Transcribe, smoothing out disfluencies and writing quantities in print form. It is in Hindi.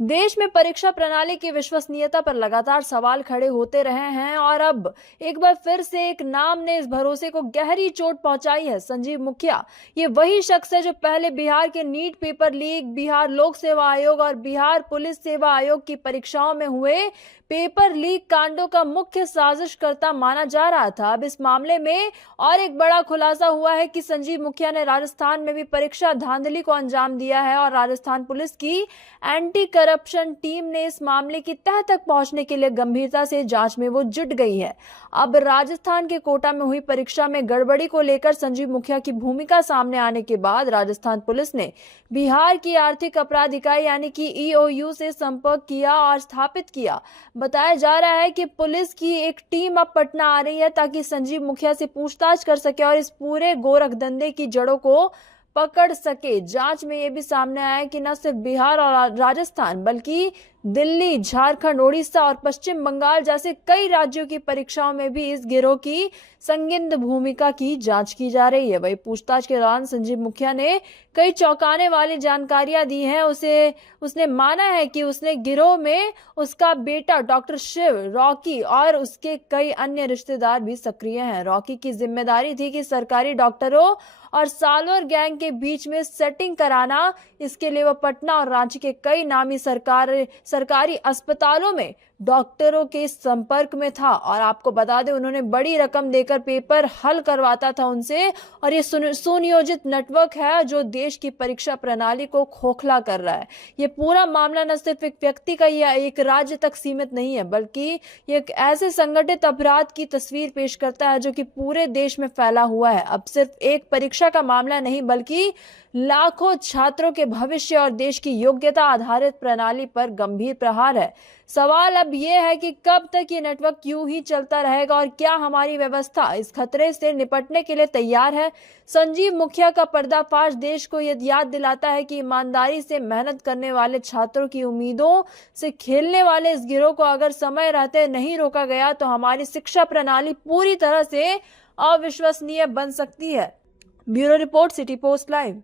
देश में परीक्षा प्रणाली की विश्वसनीयता पर लगातार सवाल खड़े होते रहे हैं और अब एक बार फिर से एक नाम ने इस भरोसे को गहरी चोट पहुंचाई है। संजीव मुखिया ये वही शख्स है जो पहले बिहार के नीट पेपर लीक, बिहार लोक सेवा आयोग और बिहार पुलिस सेवा आयोग की परीक्षाओं में हुए पेपर लीक कांडों का मुख्य साजिशकर्ता माना जा रहा था। अब इस मामले में और एक बड़ा खुलासा हुआ है कि संजीव मुखिया ने राजस्थान में भी परीक्षा धांधली को अंजाम दिया है और राजस्थान पुलिस की एंटी करप्शन टीम ने इस मामले की तह तक पहुंचने के लिए गंभीरता से जांच में वो जुट गई है। अब राजस्थान के कोटा में हुई परीक्षा में गड़बड़ी को लेकर संजीव मुखिया की भूमिका सामने आने के बाद राजस्थान पुलिस ने बिहार की आर्थिक अपराध इकाई यानी कि ईओयू से संपर्क किया और स्थापित किया। बताया जा रहा है कि पुलिस की एक टीम अब पटना आ रही है ताकि संजीव मुखिया से पूछताछ कर सके और इस पूरे गोरख धंधे की जड़ों को पकड़ सके। जांच में यह भी सामने आया कि न सिर्फ बिहार और राजस्थान बल्कि दिल्ली, झारखंड, ओडिशा और पश्चिम बंगाल जैसे कई राज्यों की परीक्षाओं में भी इस गिरोह की संदिग्ध भूमिका की जांच की जा रही है। वही पूछताछ के दौरान संजीव मुखिया ने कई चौंकाने वाली जानकारियां दी हैं। उसने माना है कि उसने गिरोह में उसका बेटा डॉक्टर शिव, रॉकी और उसके कई अन्य रिश्तेदार भी सक्रिय हैं। रॉकी की जिम्मेदारी थी कि सरकारी डॉक्टरों और साल्वर गैंग के बीच में सेटिंग कराना। इसके लिए वह पटना और रांची के कई नामी सरकारी अस्पतालों में डॉक्टरों के संपर्क में था और आपको बता दें उन्होंने बड़ी रकम देकर पेपर हल करवाता था उनसे। और ये सुनियोजित नेटवर्क है जो देश की परीक्षा प्रणाली को खोखला कर रहा है। ये पूरा मामला न सिर्फ एक व्यक्ति का या एक राज्य तक सीमित नहीं है बल्कि ये एक ऐसे संगठित अपराध की तस्वीर पेश करता है जो कि पूरे देश में फैला हुआ है। अब सिर्फ एक परीक्षा का मामला नहीं बल्कि लाखों छात्रों के भविष्य और देश की योग्यता आधारित प्रणाली पर गंभीर प्रहार है। सवाल अब यह है कि कब तक ये नेटवर्क यूं ही चलता रहेगा और क्या हमारी व्यवस्था इस खतरे से निपटने के लिए तैयार है। संजीव मुखिया का पर्दाफाश देश को यह याद दिलाता है कि ईमानदारी से मेहनत करने वाले छात्रों की उम्मीदों से खेलने वाले इस गिरोह को अगर समय रहते नहीं रोका गया तो हमारी शिक्षा प्रणाली पूरी तरह से अविश्वसनीय बन सकती है। Bureau report, city post live.